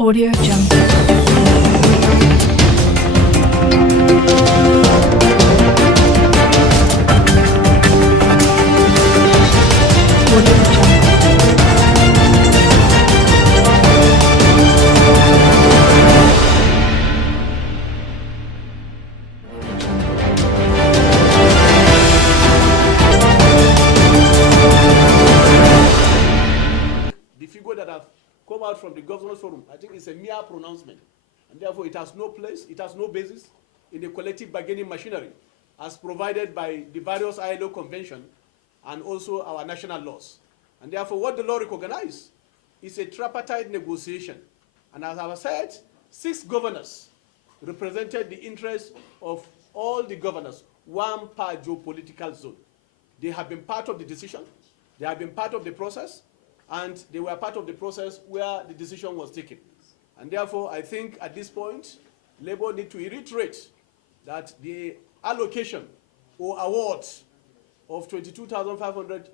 Audio Jungle. Audio Jungle. The figure that have come out from the governors forum, I think it's a mere pronouncement, and therefore it has no place, it has no basis in the collective bargaining machinery as provided by the various ILO convention and also our national laws. And therefore what the law recognizes is a tripartite negotiation. And as I said, 6 governors represented the interests of all the governors, one per geopolitical zone. They have been part of the decision, they have been part of the process, and they were part of the process where the decision was taken. And therefore, I think at this point, Labour need to reiterate that the allocation or awards of 22,500,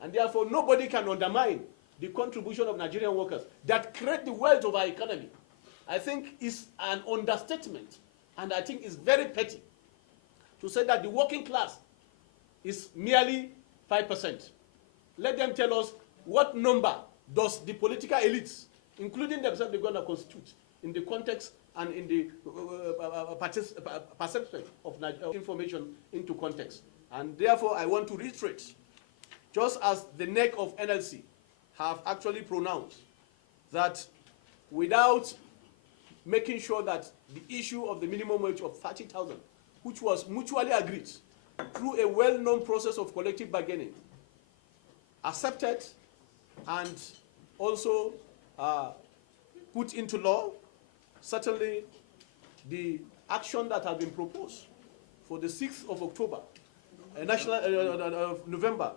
and therefore nobody can undermine the contribution of Nigerian workers that create the wealth of our economy, I think is an understatement, and I think is very petty to say that the working class is merely 5%. Let them tell us what number does the political elites, including themselves, they're going to constitute in the context and in the perception of information into context. And therefore, I want to reiterate, just as the neck of NLC have actually pronounced that without making sure that the issue of the minimum wage of 30,000, which was mutually agreed through a well-known process of collective bargaining, accepted and also put into law, certainly the action that has been proposed for the 6th of October, a national November,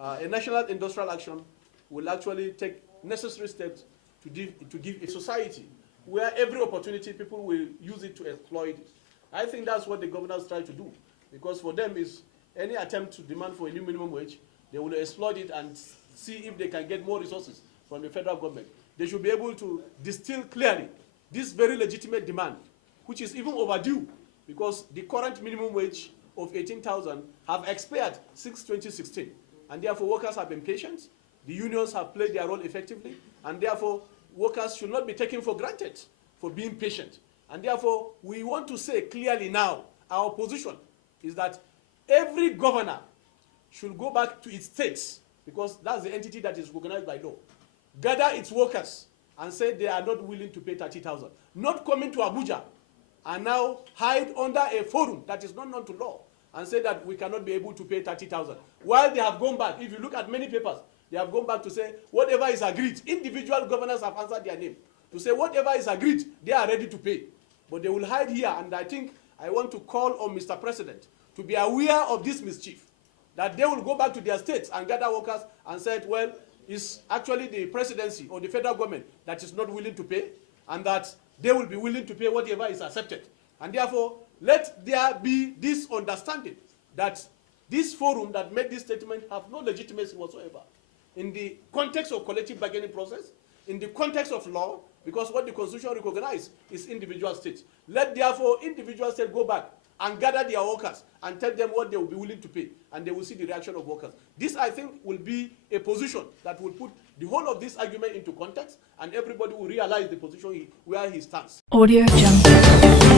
a national industrial action will actually take necessary steps to give a society where every opportunity people will use it to exploit it. I think that's what the governors try to do, because for them is any attempt to demand for a new minimum wage, they will exploit it and see if they can get more resources from the federal government. They should be able to distill clearly this very legitimate demand, which is even overdue, because the current minimum wage of 18,000 have expired since 2016. And therefore workers have been patient, the unions have played their role effectively, and therefore workers should not be taken for granted for being patient. And therefore we want to say clearly now, our position is that every governor should go back to its states, because that's the entity that is recognized by law, gather its workers and say they are not willing to pay 30,000. Not coming to Abuja and now hide under a forum that is not known to law and say that we cannot be able to pay 30,000. While they have gone back, if you look at many papers, they have gone back to say whatever is agreed, individual governors have answered their name, to say whatever is agreed, they are ready to pay. But they will hide here, and I think I want to call on Mr. President to be aware of this mischief, that they will go back to their states and gather workers and say, well, it's actually the presidency or the federal government that is not willing to pay, and that they will be willing to pay whatever is accepted. And therefore, let there be this understanding that this forum that made this statement have no legitimacy whatsoever in the context of collective bargaining process, in the context of law, because what the Constitution recognizes is individual states. Let therefore individual states go back and gather their workers and tell them what they will be willing to pay, and they will see the reaction of workers. This, I think, will be a position that will put the whole of this argument into context, and everybody will realize the position where he stands. Audio Jungle.